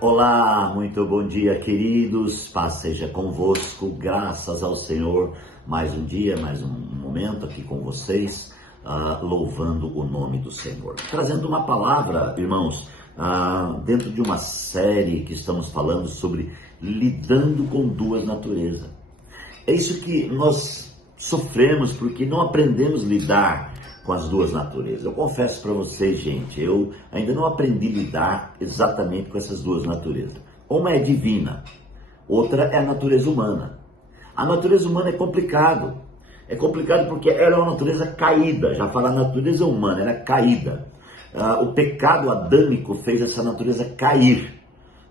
Olá, muito bom dia, queridos. Paz seja convosco, graças ao Senhor. Mais um dia, mais um momento aqui com vocês, louvando o nome do Senhor. Trazendo uma palavra, irmãos, dentro de uma série que estamos falando sobre lidando com duas naturezas. É isso que nós sofremos porque não aprendemos a lidar com as duas naturezas. Eu confesso para vocês, gente, eu ainda não aprendi a lidar exatamente com essas duas naturezas. Uma é divina, outra é a natureza humana. A natureza humana é complicado. É complicado porque ela é uma natureza caída. Já fala a natureza humana, ela é caída. O pecado adâmico fez essa natureza cair,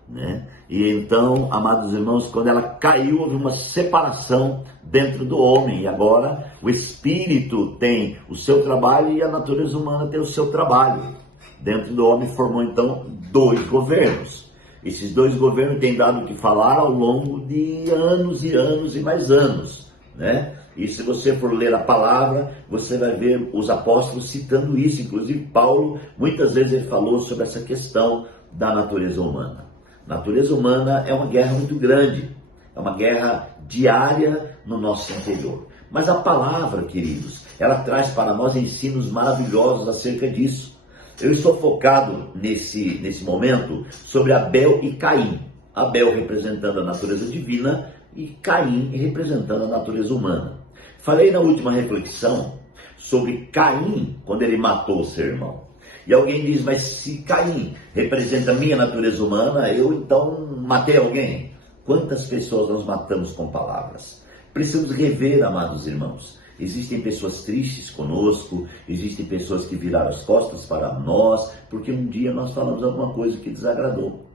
né? E então, amados irmãos, quando ela caiu, houve uma separação dentro do homem, e agora o espírito tem o seu trabalho e a natureza humana tem o seu trabalho. Dentro do homem formou então dois governos. Esses dois governos têm dado o que falar ao longo de anos e anos e mais anos, né? E se você for ler a palavra, você vai ver os apóstolos citando isso. Inclusive Paulo, muitas vezes ele falou sobre essa questão da natureza humana. A natureza humana é uma guerra muito grande, é uma guerra diária no nosso interior. Mas a palavra, queridos, ela traz para nós ensinos maravilhosos acerca disso. Eu estou focado nesse momento sobre Abel e Caim. Abel representando a natureza divina e Caim representando a natureza humana. Falei na última reflexão sobre Caim, quando ele matou o seu irmão. E alguém diz, mas se Caim representa a minha natureza humana, eu então matei alguém? Quantas pessoas nós matamos com palavras? Precisamos rever, amados irmãos. Existem pessoas tristes conosco, existem pessoas que viraram as costas para nós, porque um dia nós falamos alguma coisa que desagradou.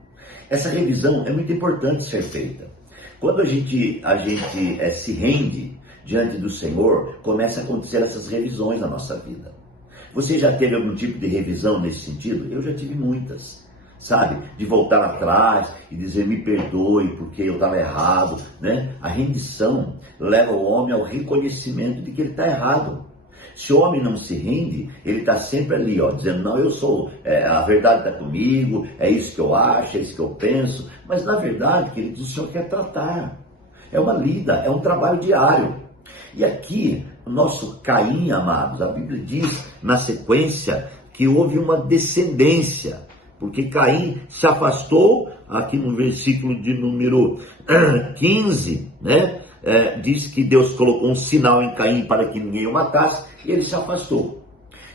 Essa revisão é muito importante ser feita. Quando a gente se rende diante do Senhor, começa a acontecer essas revisões na nossa vida. Você já teve algum tipo de revisão nesse sentido? Eu já tive muitas, sabe? De voltar atrás e dizer, me perdoe porque eu estava errado, né? A rendição leva o homem ao reconhecimento de que ele está errado. Se o homem não se rende, ele está sempre ali, ó, dizendo, não, eu sou, a verdade está comigo, é isso que eu acho, é isso que eu penso. Mas na verdade, queridos, o Senhor quer tratar. É uma lida, é um trabalho diário. E aqui, o nosso Caim, amados, a Bíblia diz na sequência que houve uma descendência, porque Caim se afastou, aqui no versículo de número 15, né? Diz que Deus colocou um sinal em Caim para que ninguém o matasse, e ele se afastou.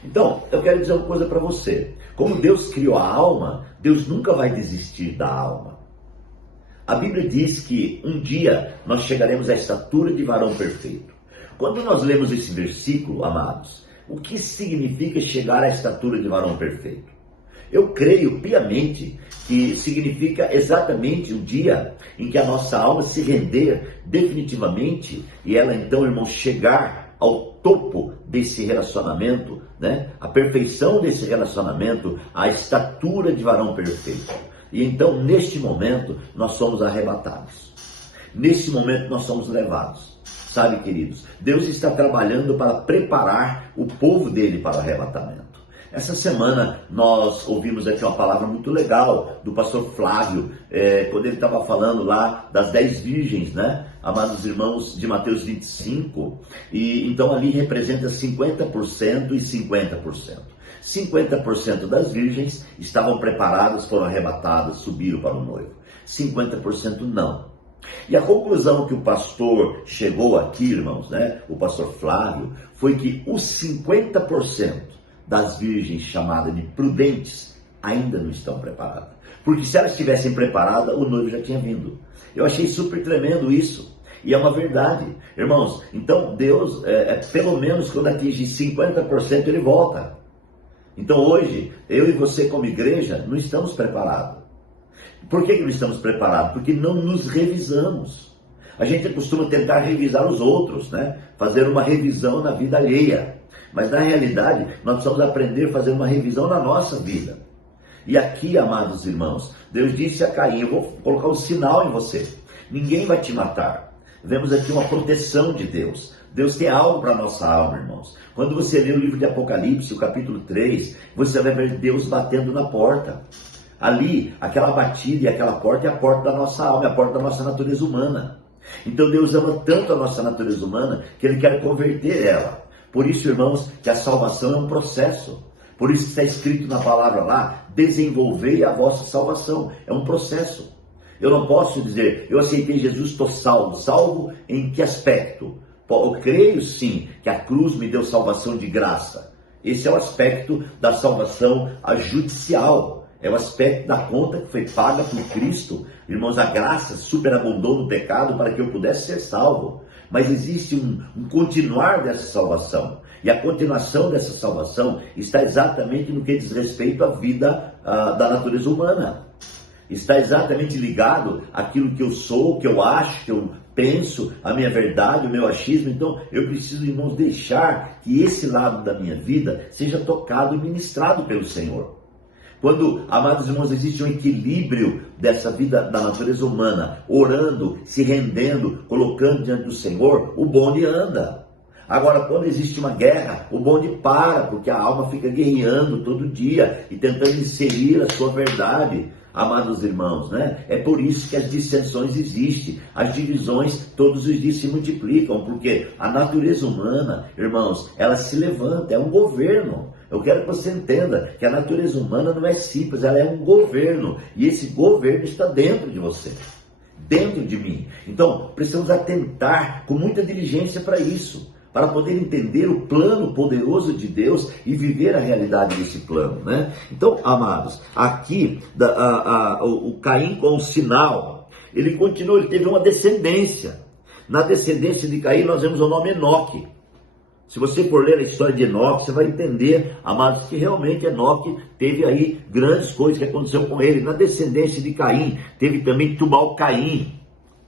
Então, eu quero dizer uma coisa para você. Como Deus criou a alma, Deus nunca vai desistir da alma. A Bíblia diz que um dia nós chegaremos à estatura de varão perfeito. Quando nós lemos esse versículo, amados, o que significa chegar à estatura de varão perfeito? Eu creio piamente que significa exatamente o dia em que a nossa alma se render definitivamente e ela então, irmão, chegar ao topo desse relacionamento, né? A perfeição desse relacionamento, a estatura de varão perfeito. E então, neste momento, nós somos arrebatados. Nesse momento, nós somos levados. Sabe, queridos, Deus está trabalhando para preparar o povo dele para o arrebatamento. Essa semana nós ouvimos aqui uma palavra muito legal do pastor Flávio, quando ele estava falando lá das 10 virgens, né? Amados irmãos, de Mateus 25, e então ali representa 50% e 50%. 50% das virgens estavam preparadas, foram arrebatadas, subiram para o noivo. 50% não. E a conclusão que o pastor chegou aqui, irmãos, né, o pastor Flávio, foi que os 50% das virgens chamadas de prudentes ainda não estão preparadas. Porque se elas estivessem preparadas, o noivo já tinha vindo. Eu achei super tremendo isso. E é uma verdade. Irmãos, então Deus, pelo menos quando atinge 50%, ele volta. Então hoje, eu e você como igreja, não estamos preparados. Por que não estamos preparados? Porque não nos revisamos. A gente costuma tentar revisar os outros, né? Fazer uma revisão na vida alheia. Mas na realidade, nós precisamos aprender a fazer uma revisão na nossa vida. E aqui, amados irmãos, Deus disse a Caim, eu vou colocar um sinal em você. Ninguém vai te matar. Vemos aqui uma proteção de Deus. Deus tem algo para a nossa alma, irmãos. Quando você lê o livro de Apocalipse, o capítulo 3, você vai ver Deus batendo na porta. Ali, aquela batida e aquela porta é a porta da nossa alma, é a porta da nossa natureza humana. Então Deus ama tanto a nossa natureza humana que Ele quer converter ela. Por isso, irmãos, que a salvação é um processo. Por isso está escrito na palavra lá, desenvolvei a vossa salvação. É um processo. Eu não posso dizer, eu aceitei Jesus, estou salvo. Salvo em que aspecto? Eu creio sim que a cruz me deu salvação de graça. Esse é o aspecto da salvação judicial. É o aspecto da conta que foi paga por Cristo. Irmãos, a graça superabundou no pecado para que eu pudesse ser salvo. Mas existe um continuar dessa salvação. E a continuação dessa salvação está exatamente no que diz respeito à vida da natureza humana. Está exatamente ligado àquilo que eu sou, que eu acho, que eu penso, a minha verdade, o meu achismo. Então eu preciso, irmãos, deixar que esse lado da minha vida seja tocado e ministrado pelo Senhor. Quando, amados irmãos, existe um equilíbrio dessa vida da natureza humana, orando, se rendendo, colocando diante do Senhor, o bonde anda. Agora, quando existe uma guerra, o bonde para, porque a alma fica guerreando todo dia e tentando inserir a sua verdade. Amados irmãos, né? É por isso que as dissensões existem, as divisões todos os dias se multiplicam, porque a natureza humana, irmãos, ela se levanta, é um governo. Eu quero que você entenda que a natureza humana não é simples, ela é um governo, e esse governo está dentro de você, dentro de mim. Então, precisamos atentar com muita diligência para isso, para poder entender o plano poderoso de Deus e viver a realidade desse plano, né? Então, amados, aqui o Caim com o sinal, ele continua, ele teve uma descendência. Na descendência de Caim nós vemos o nome Enoque. Se você for ler a história de Enoque, você vai entender, amados, que realmente Enoque teve aí grandes coisas que aconteceram com ele. Na descendência de Caim, teve também Tubal-Caim,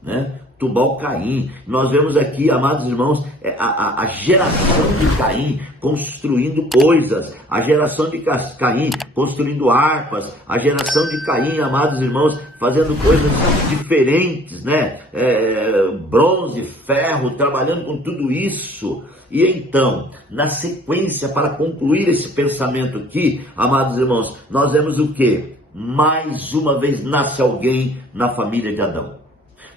né? Tubal-Caim. Nós vemos aqui, amados irmãos, a geração de Caim construindo coisas, a geração de Caim construindo harpas, a geração de Caim, amados irmãos, fazendo coisas diferentes, né? Bronze, ferro, trabalhando com tudo isso. E então, na sequência, para concluir esse pensamento aqui, amados irmãos, nós vemos o quê? Mais uma vez nasce alguém na família de Adão.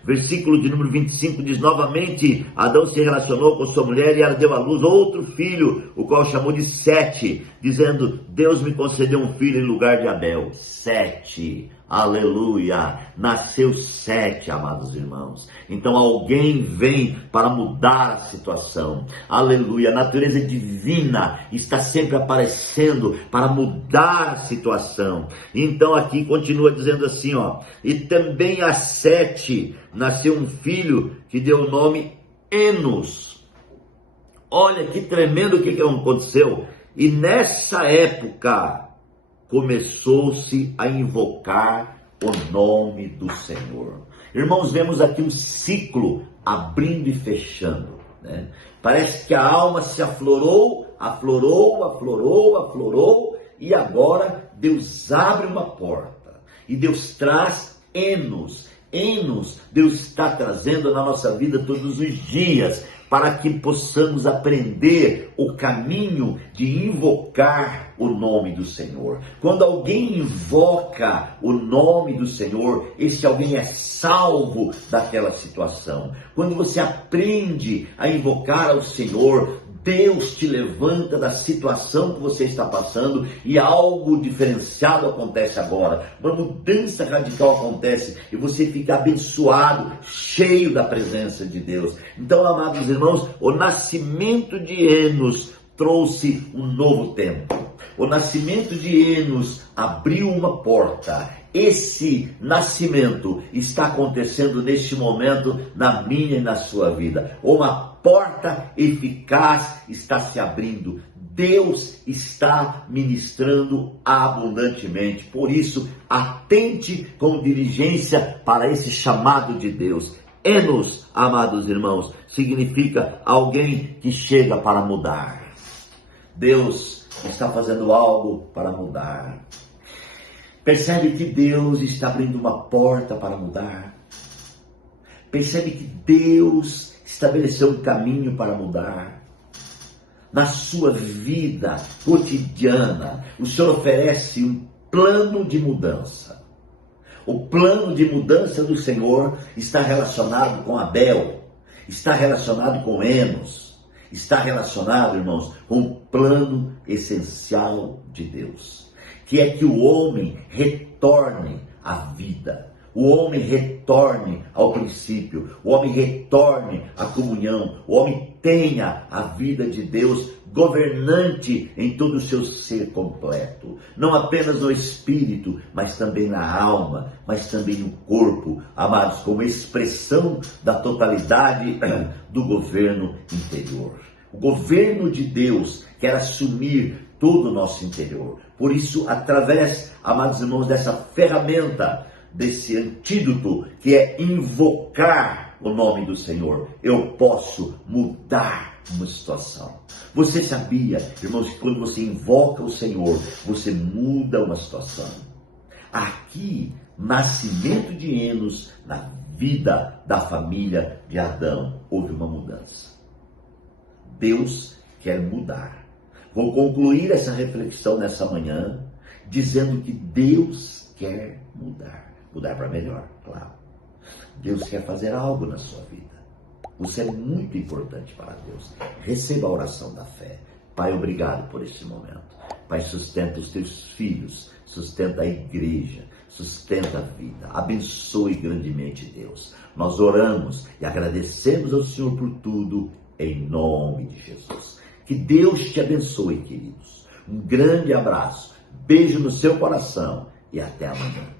Versículo de número 25 diz, novamente Adão se relacionou com sua mulher e ela deu à luz outro filho, o qual chamou de Sete, dizendo, Deus me concedeu um filho em lugar de Abel. Sete, aleluia, nasceu Sete, amados irmãos. Então alguém vem para mudar a situação, aleluia, a natureza divina está sempre aparecendo para mudar a situação. Então aqui continua dizendo assim, ó, e também a Sete nasceu um filho que deu o nome Enos. Olha que tremendo o que aconteceu. E nessa época começou-se a invocar o nome do Senhor. Irmãos, vemos aqui um ciclo abrindo e fechando, né? Parece que a alma se aflorou, e agora Deus abre uma porta e Deus traz Enos. Deus está trazendo na nossa vida todos os dias, para que possamos aprender o caminho de invocar o nome do Senhor. Quando alguém invoca o nome do Senhor, esse alguém é salvo daquela situação. Quando você aprende a invocar ao Senhor, Deus te levanta da situação que você está passando e algo diferenciado acontece agora. Uma mudança radical acontece e você fica abençoado, cheio da presença de Deus. Então, amados irmãos, o nascimento de Enos trouxe um novo tempo. O nascimento de Enos abriu uma porta. Esse nascimento está acontecendo neste momento na minha e na sua vida. Uma porta eficaz está se abrindo. Deus está ministrando abundantemente. Por isso, atente com diligência para esse chamado de Deus. Enos, amados irmãos, significa alguém que chega para mudar. Deus está fazendo algo para mudar. Percebe que Deus está abrindo uma porta para mudar. Percebe que Deus estabeleceu um caminho para mudar. Na sua vida cotidiana, o Senhor oferece um plano de mudança. O plano de mudança do Senhor está relacionado com Abel, está relacionado com Enos, está relacionado, irmãos, com o plano essencial de Deus, que é que o homem retorne à vida, o homem retorne ao princípio, o homem retorne à comunhão, o homem tenha a vida de Deus governante em todo o seu ser completo, não apenas no espírito, mas também na alma, mas também no corpo, amados, como expressão da totalidade do governo interior. O governo de Deus quer assumir todo o nosso interior. Por isso, através, amados irmãos, dessa ferramenta, desse antídoto, que é invocar o nome do Senhor, eu posso mudar uma situação. Você sabia, irmãos, que quando você invoca o Senhor, você muda uma situação? Aqui, nascimento de Enos, na vida da família de Adão, houve uma mudança. Deus quer mudar. Vou concluir essa reflexão nessa manhã, dizendo que Deus quer mudar. Mudar para melhor, claro. Deus quer fazer algo na sua vida. Você é muito importante para Deus. Receba a oração da fé. Pai, obrigado por esse momento. Pai, sustenta os teus filhos, sustenta a igreja, sustenta a vida. Abençoe grandemente, Deus. Nós oramos e agradecemos ao Senhor por tudo, em nome de Jesus. Que Deus te abençoe, queridos. Um grande abraço, beijo no seu coração e até amanhã.